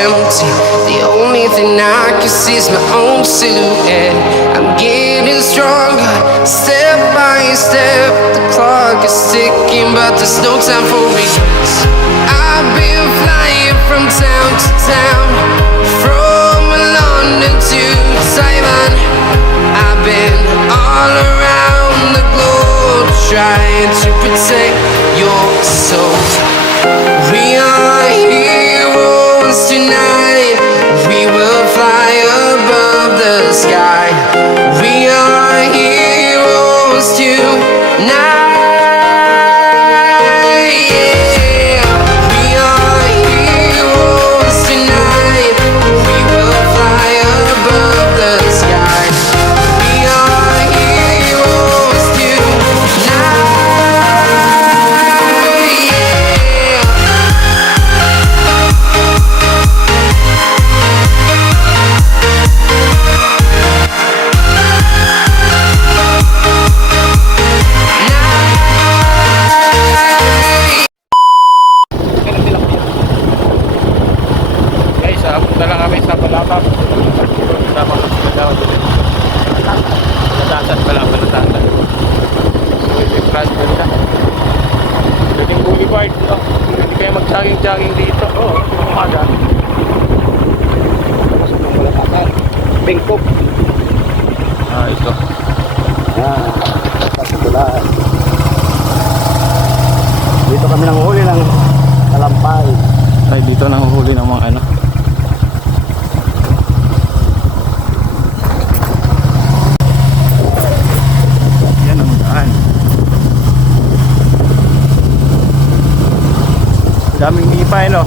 empty. The only thing I can see is my own silhouette. I'm getting stronger, step by step. The clock is ticking, but there's no time for regrets. I've been flying from town to town, from London to Taiwan. I've been all around the globe trying to protect your soul. We are heroes tonight. We will fly above the sky. We are heroes tonight. Yeah. We are heroes tonight. We will fly above the sky. We are heroes tonight. Guys, punta lang kami sa Balakang. Kasama ko sila daw doon. Balatasan pala, balatasan. So, yung transfer na. Dating boulevard, no? Hindi kayo mag-jogging-jogging dito. Oo, umaga. Sa balatasan. Bangkok. Ito. Yan, pagkulaan. Dito kami nanguhuli ng talampay. Ay, dito nanguhuli ng mga ano. Yan ang daan. Daming nipa, no?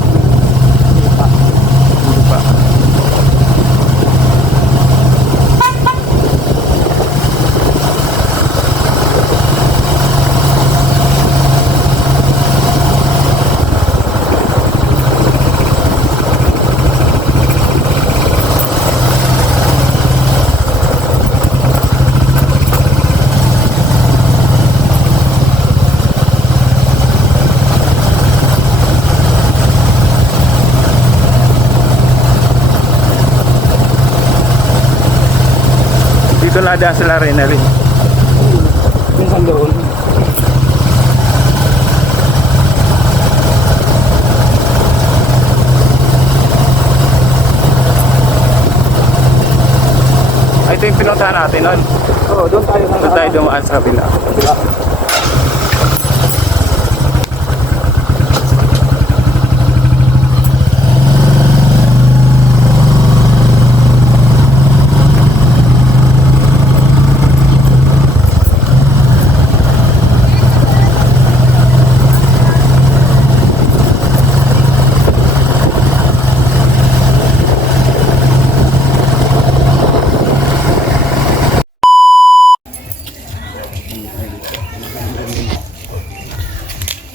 Nipa. Dito na daan sila rin na rin. Yung kandoon. Ay, ito yung pinuntahan natin nun. Oo, doon tayo sa Doon tayo dumaan sa kabila.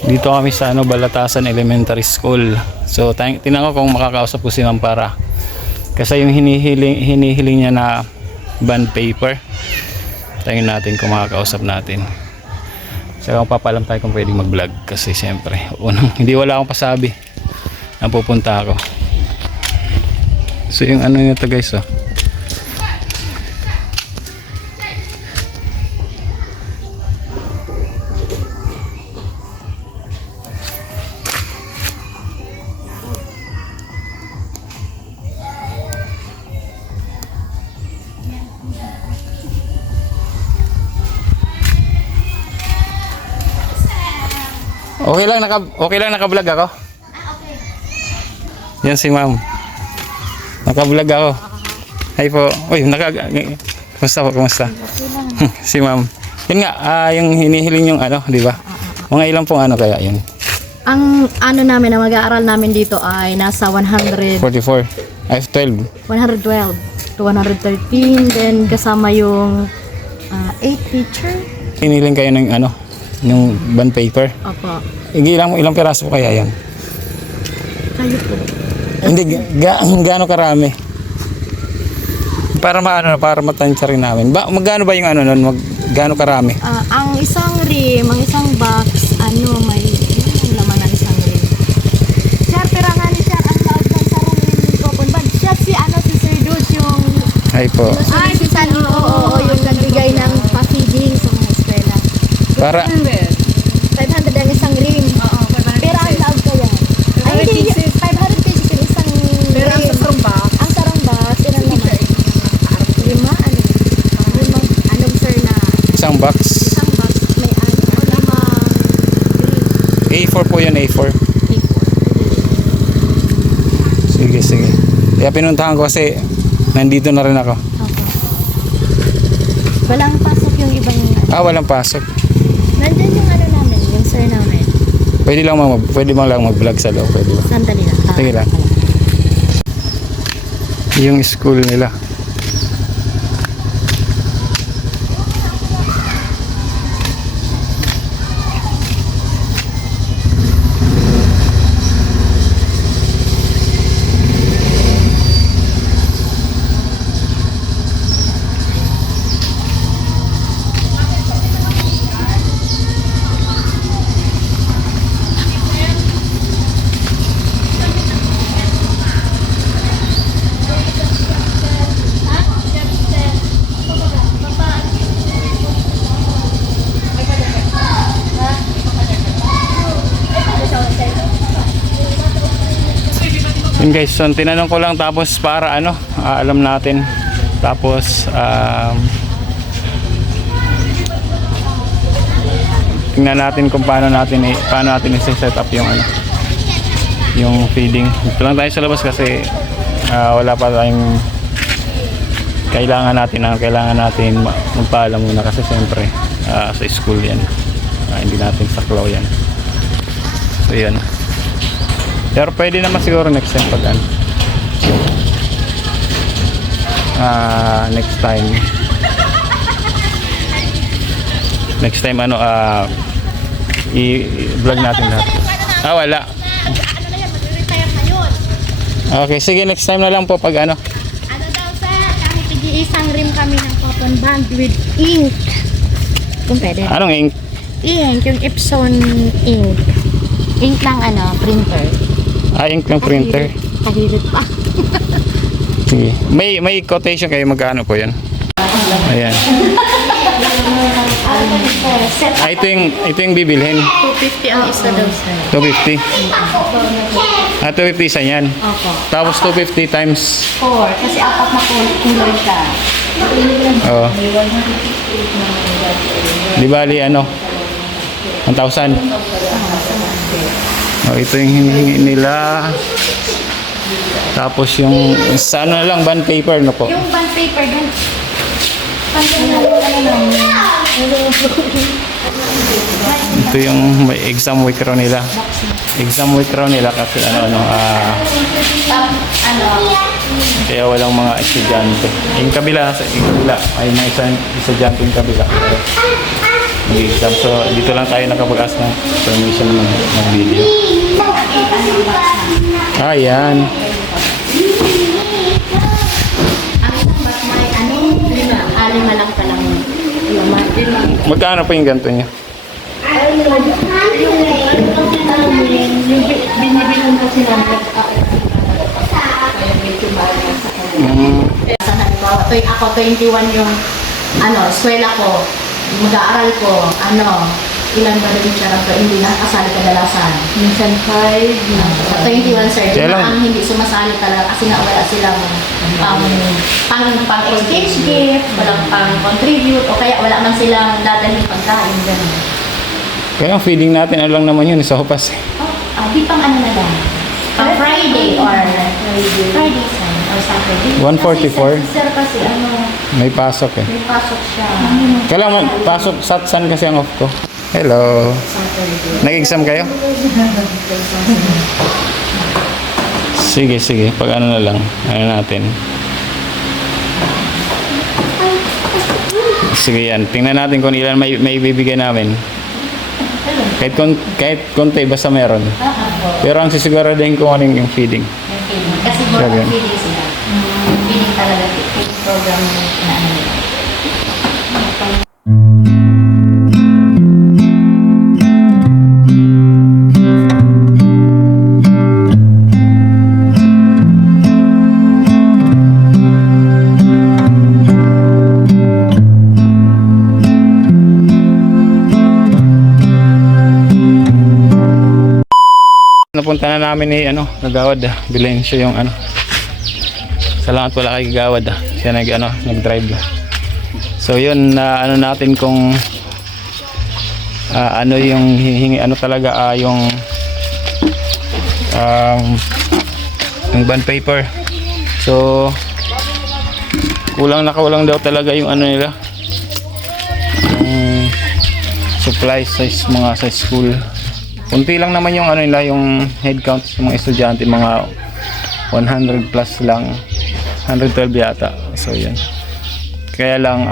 Dito kami sa Balatasan Elementary School. So tinanong ko kung makakausap ko si Ma'am para. Kasi yung hinihiling niya na bond paper. Tingnan natin kung makakausap natin. So kung papalam tayo kung pwedeng mag-vlog kasi siyempre hindi wala akong pasabi na pupunta ako. So yung ano nito guys, oh. Okay lang naka-vlog ako. Yan si Ma'am. Naka-vlog ako. Hi po. Uy, kumusta po? Kumusta? Si Ma'am. Yun nga, yung hinihiling yung ano, di ba? Mga ilang pong ano kaya yun? Ang ano namin na mag-aaral namin dito ay nasa 100 44. Ay, 12. 112 to 113, then kasama yung 8 teacher. Hinihiling kayo ng ano, yung bond paper. Opo. Ilang piraso po kaya yan? Kayo po. Hindi, gaano karami? Para para matansya rin namin. Magkano ba yung ano nun? Gaano karami? Ang isang rim, ang isang box, may laman ng isang rim. Sir, pira nga ni Sir, ang laod ng sa rim Hi po. Si San, oo, yung nagbigay ng pa-feeding sa mga eskwela. Para 500 ang isang rim. Oo, 500 Pero ang laog ka yan. Ay, hindi, 500 pesos yung isang Pero ang rim. sarong ba? Ang sarong box, yun ang naman. Lima, ano? Limang, anong sir na? isang box. Isang box, may ano, limang rim. A4 po yun, A4. Sige, sige. Kaya pinuntahan ko kasi nandito na rin ako. Walang pasok yung ibang, Walang pasok. nandyan yung ano namin, yung sir namin. Pwede bang lang mag-vlog sa loob? Pwede ba? Sandali lang. Sige lang. Yung school nila. Yun guys, so tinanong ko lang tapos para ano, alam natin. Tapos tingnan natin kung paano natin i-set up yung ano, yung feeding. Dito lang tayo sa labas kasi wala pa tayong kailangan natin magpaalam muna kasi siyempre sa school yan. Hindi natin saklaw yan. So yan. Pero pwede naman siguro next time pag ano. Next time ano i-vlog natin lahat. Wala. Ano na yan, mag-retire na yun. Okay, sige next time na lang po pag ano. Ano daw sir, kahit isang rim kami ng cotton band with ink. Kung pwede. Anong ink? Ink, yung Epson ink. Ink ng ano, printer. Ink ng printer. Kahilit pa. Sige. May quotation kayo magkano po yan? Ayan. Ito yung bibilhin. 250 ang isa daw sir. 250. 250 isa yan. Opo. Tapos 250 times 4, kasi apat na kulay siya. oh. Di bali ano? 1,000. Ito yung hinihingi nila. Tapos yung sa ano lang bond paper no po. Yung bond paper dun. Ano lang. Ito yung may exam week raw nila. Exam week raw nila kasi kaya walang mga estudyante. Yung kabila ay may estudyante yung kabila. Mag-exam. So dito lang tayo nakapag-ask ng permission ng video. Yan. Lima lang pa lang. Magkano po yung ganito niya? Binibilang kasi namin. Ako 21 yung eskwela ko, mag-aaral ko, ilan ba na bicharang ko, hindi nakasali kadalasan. Minsan 5. 21 sir, Kaya yun lang. ang hindi sumasali talaga kasi nga wala silang pang-exchange gift, walang pang-contribute, o kaya wala man silang dadalhin pagkain, gano'n. Kaya ang feeding natin ano lang naman yun, sa hupas. Di pang ano na lang, pang Friday or Friday sir, or Saturday. 144. Kasi sir kasi May pasok eh. may pasok siya. Kailangan pasok, satsan kasi ang off ko. Hello. Nag-exam kayo? Sige. Pag ano na lang, natin. Sige yan. Tingnan natin kung ilan may ibibigay namin. Kahit konti, basta meron. Pero ang sisiguraduhin ko ano yung feeding. Kasi more Sabi. feeding sila. Feeding talaga, feeding program na ano nila. namin ni Kagawad Bilencio yung salamat pala kay Kagawad siya nag-drive. So yun natin kung yung hihingi talaga yung bond paper. So kulang daw talaga yung nila yung supplies sa school. Kunti lang naman yung nila, yung head count ng mga estudyante, mga 100 plus lang, 112 yata. So yun, kaya lang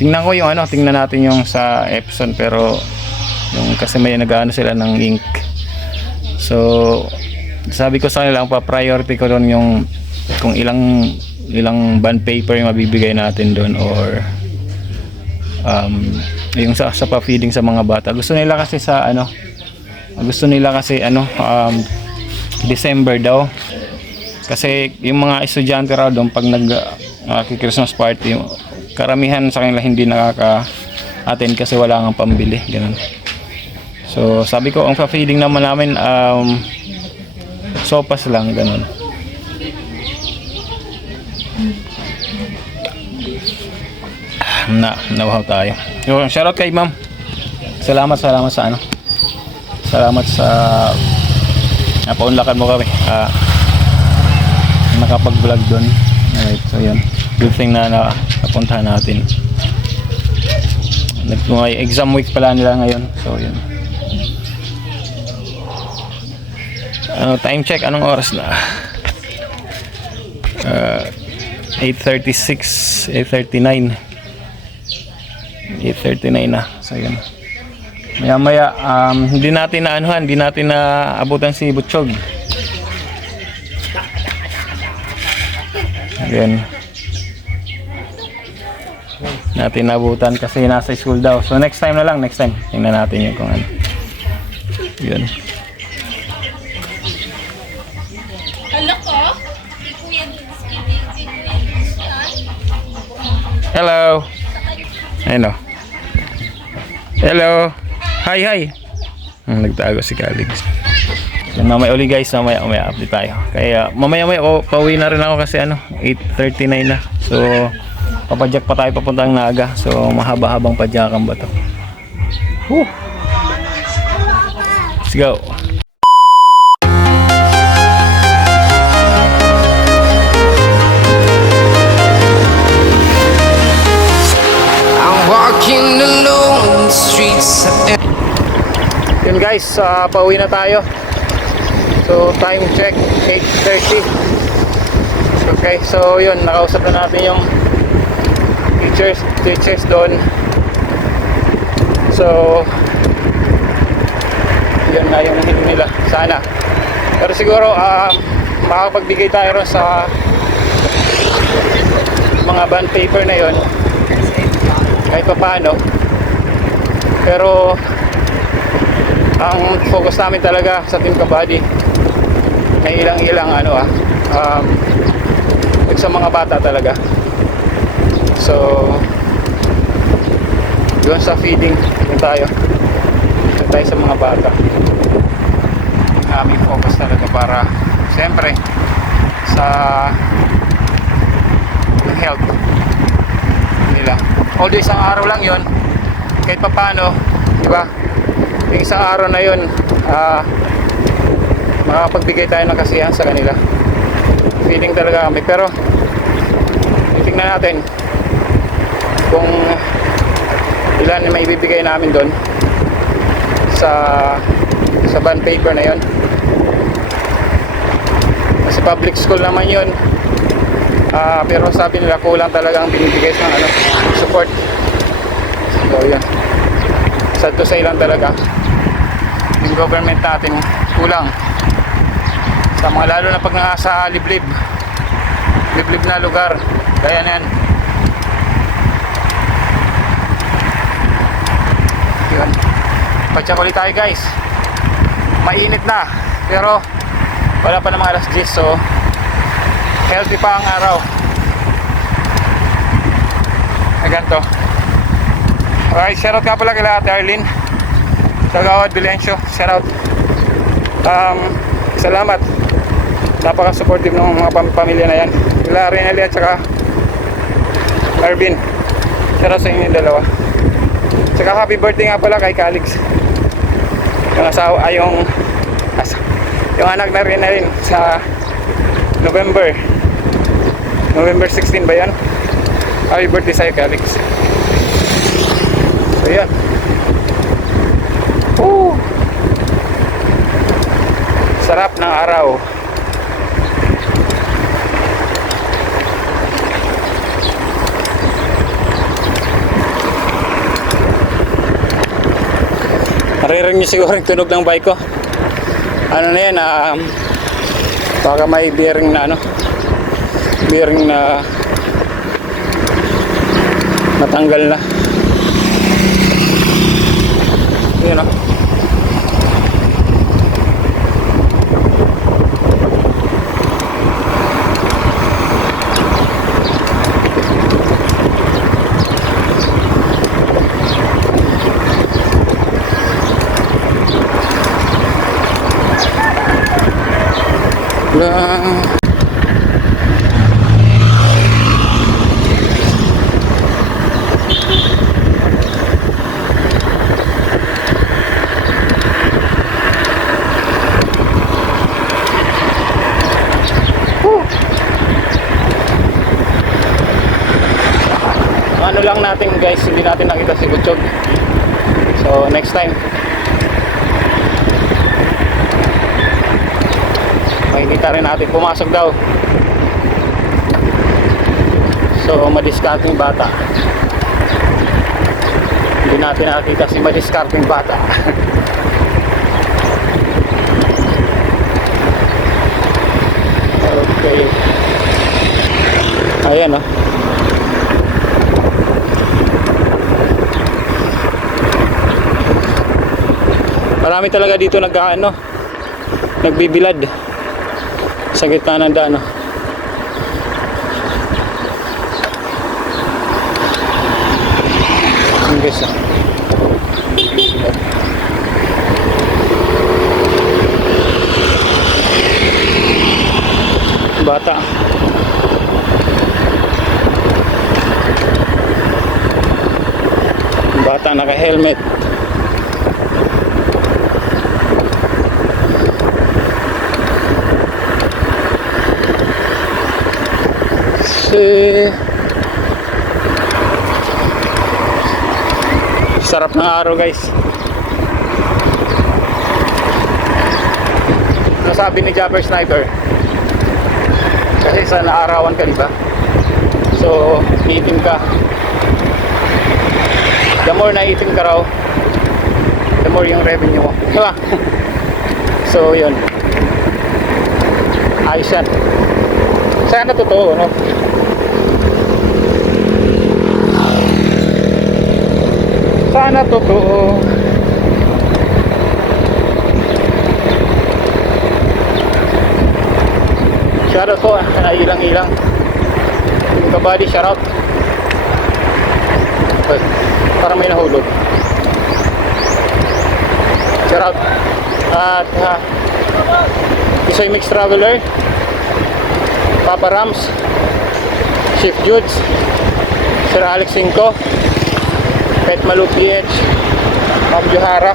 tingnan ko yung tingnan natin yung sa Epson, pero yung kasi may sila ng ink. So sabi ko sa kanila, ang pa-priority ko doon yung kung ilang bond paper yung mabibigay natin doon, or yung sa pa-feeding sa mga bata. Gusto nila kasi December daw, kasi yung mga estudyante raw doon pag Christmas party, karamihan sa kanila hindi nakaka-attend kasi wala nang pambili, ganun. So sabi ko, ang pa-feeding naman namin sopas lang, ganun. Nauhaw tayo. So, shoutout kay ma'am. Salamat sa salamat sa napaunlakan mo kami. Nakapag-vlog doon. Alright, so yun. Good thing na napuntahan natin. May exam week pala nila ngayon. So yun. Time check, anong oras na? 8:36, 8:39 na. So yun, maya hindi natin na abutan si Butchog. Yun, natin nabutan kasi nasa school daw. So next time tingnan natin yung kung yun. Hello. Ayun. Hello. Hi. Nagtago si Calix. So, mamaya uli guys, mamaya update tayo. Kaya mamaya pauwi na rin ako kasi 8:39 na. So papadyak pa tayo papuntang Naga. So mahaba-habang padyakan ba to. Let's go. Walking alone in the streets of Yun guys, pauwi na tayo. So time check 8:30. Okay, so yun, nakausap na natin yung teachers doon. So yun na yung hiling nila sana. Pero siguro makakapagbigay tayo ron sa mga bond paper na yun kahit pa paano. Pero ang focus namin talaga sa Team Kabady ay ilang sa mga bata talaga. So doon sa feeding tayo sa mga bata. Aming focus talaga para siyempre sa health nila. Although isang araw lang yun, kahit pa paano, di ba? Yung isang araw na yun, makapagbigay tayo ng kasiyahan sa kanila. Feeling talaga kami. Pero titingnan natin kung ilan na may ibibigay namin doon sa bond paper na yun. Kasi public school naman yun. Pero sabi nila kulang talagang binibigay ng support. So yun, sad to say lang talaga, yung government natin kulang sa mga, lalo na pag nasa liblib na lugar kaya na yan. Yun, patsak ulit tayo guys. Mainit na pero wala pa namang alas 10, so healthy pa ang araw. Ay ganito. Alright, shoutout ka pala kila Ate Arlene Kagawad Bilencio. Shoutout. Salamat. Napaka-supportive ng mga pamilya na yan. Kila Renely at saka Arvin. Shout out sa inyo dalawa. Saka happy birthday nga pala kay Calix. Yung asawa, yung anak na rin sa November 16 ba yan? Happy birthday sa'yo, Calix. So yan. Sarap ng araw. Naririnig niyo siguro yung tunog ng bike ko. Ano na yan, baka may bearing na bearing na natanggal na. Yun o. Ano lang natin guys, hindi natin nakita si Butchog. So next time makikita rin natin, pumasok daw. So madiscarding bata. Hindi natin nakita si madiscarding bata. Okay. Ayan o. Marami talaga dito nagbibilad sa gitna ng daan. Guys, bata. Bata naka-helmet. Sarap ng araw guys. Nasabi ni Japper Sniper kasi sa naarawan ka, diba? So iitim ka. The more na iitim ka raw, the more yung revenue mo, diba? So yun, ayos yan. Sana totoo, no? Sana totoo. Shoutout po, ilang-ilang. Yung kabady, shoutout. Para may nahulog. Shoutout. At Isoy Mix Traveler, Papa Rams, Chief Judes, Sir Alex Cinco, Pet Malu PH, Ma'am Johara,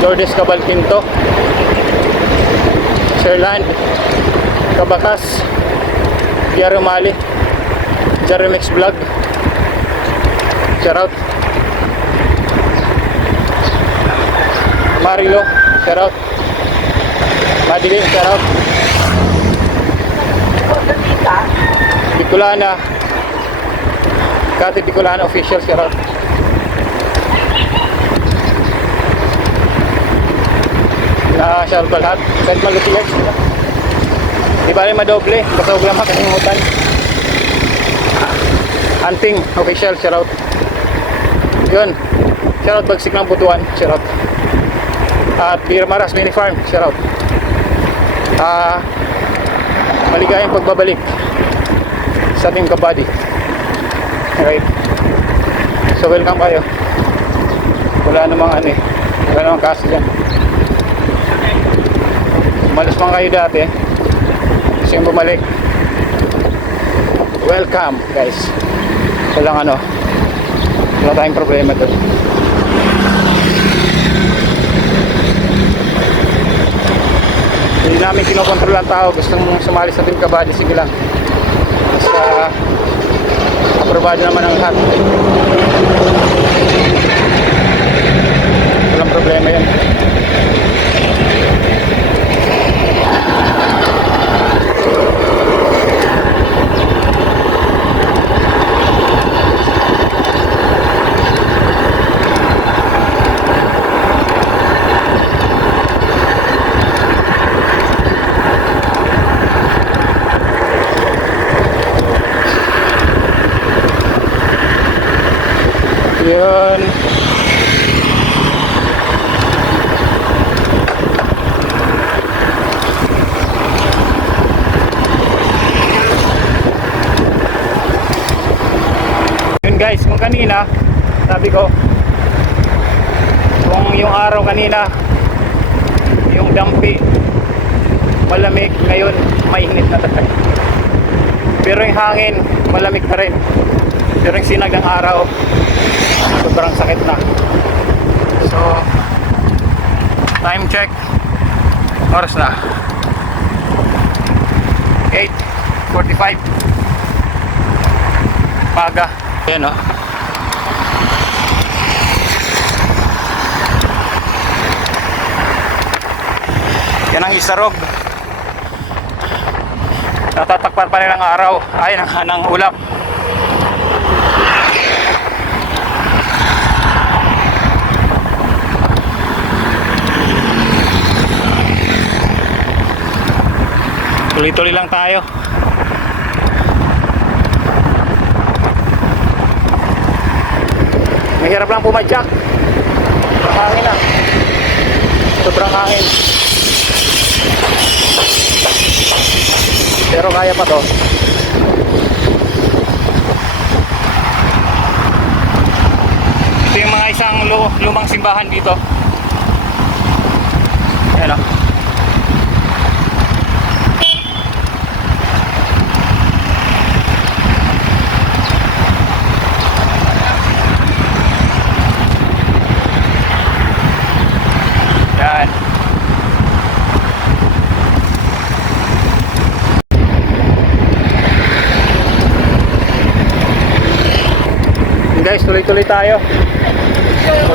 Lourdes Cabalquinto, Sir Land, Kabakas, Pierre Mali, Jeremix Vlog, shoutout. Marilo, shoutout. Madeline, shoutout. Bicolana, Kati Bicolana official, shoutout. Shoutout ko lahat. Kahit malupiyag sila. Di ba rin madoble? Basta huwag lang makalimutan. Hunting official, shoutout. Yun. Shoutout Bagsik ng Butuan, shoutout. At Birmaras Mini Farm, shoutout. Maligayang pagbabalik sa ating kabady. Right. So welcome kayo. Wala namang wala namang kaso dyan. Umalis man kayo dati, gusto yung bumalik, welcome guys. Walang ano, wala tayong problema doon. Hindi namin kinokontrol ang tao. Gustong sumali sa Team Kabady, sige lang. Basta aprobado naman ang lahat. Walang problema yan. Yun. Yun guys, kung kanina sabi ko, kung yung araw kanina yung dampi malamig, ngayon mainit na talaga. Pero yung hangin malamig pa rin. Pero yung sinag ng araw sobrang sakit na. So time check, oras na 8:45 paga. Ayan o, yan ang isarog. Natatakpan pa rin ang araw, ay ng ulap. Tuloy-tuloy lang tayo. Mahirap lang pumadyak. Sobrang hangin na. Sobrang hangin. Pero kaya pa to. Ito yung mga isang lumang simbahan dito. Ayan o. Yan. Guys, tuloy-tuloy tayo. So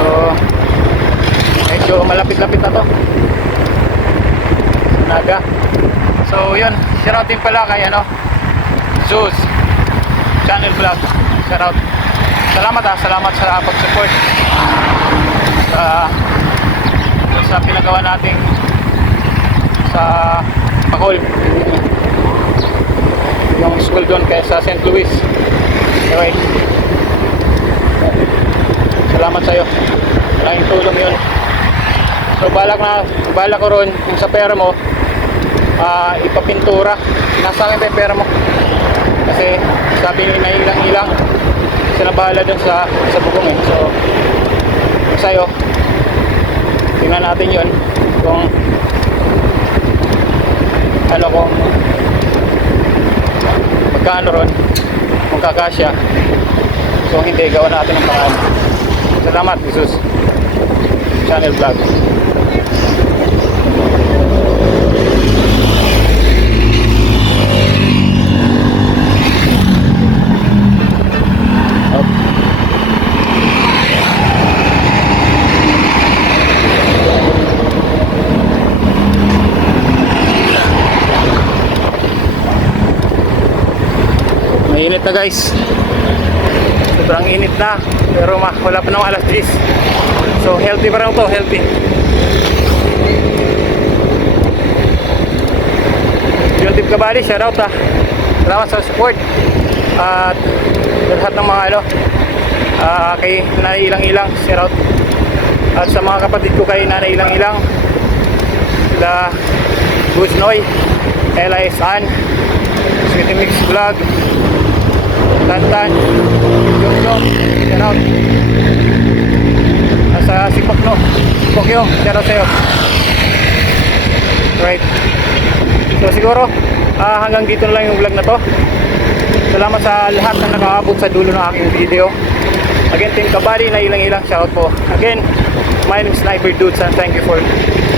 medyo malapit-lapit na to, Naga. So yun, shoutout din pala kay Zeus Channel Vlog. Shoutout. Salamat sa pag-support sa pinagawa natin sa Pacol, yung school doon kaya sa St. Louis. Anyway, salamat sa'yo, malaking tulong yun. So balak ko ron kung sa pera mo ipapintura. Nasa akin pa yung pera mo kasi sabi nila ilang sinabala dun sa bugong eh. So sa'yo, tingnan natin yun kung kung magkano ron, kung kakasya. So hindi, gawa natin ang paraan. Salamat Jesus Channel Vlog. Mainit na guys, sobrang init na, pero wala pa naman alas 10. So healthy pa rin to, healthy. Yung Team Kabady, shoutout salamat sa support at lahat ng mga kay Nanay Ilang-Ilang, shoutout. At sa mga kapatid ko kay Nanay Ilang-Ilang, sila Busnoy, Elias-An, Sweetie Mix Vlog, Tantan, Jong, shoutout. Nasa Sipok, no? Sipok yung, shoutout sa'yo. Right. So siguro hanggang dito na lang yung vlog na to. Salamat sa lahat na nakaabot sa dulo ng aking video. Again, Team Kabali na ilang shoutout po. Again, my name is Sniper Dudes and thank you for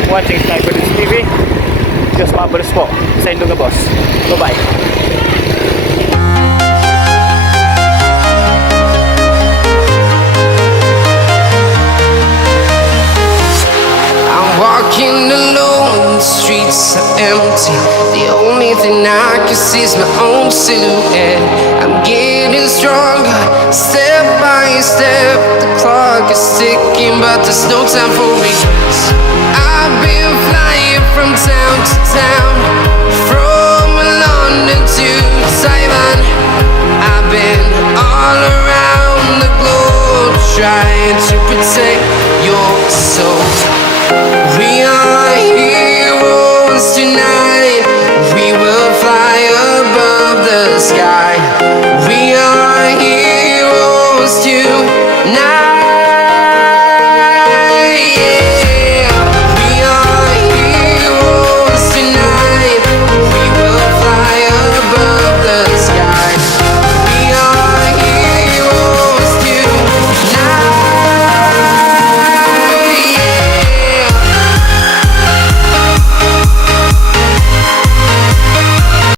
watching Sniper Dudes TV. Diyos mabalos po sa inyong boss. Bye-bye. I'm walking alone, the streets are empty. The only thing I can see is my own silhouette. I'm getting stronger, step by step. The clock is ticking, but there's no time for regrets. I've been flying from town to town, from London to Taiwan. I've been all around the globe trying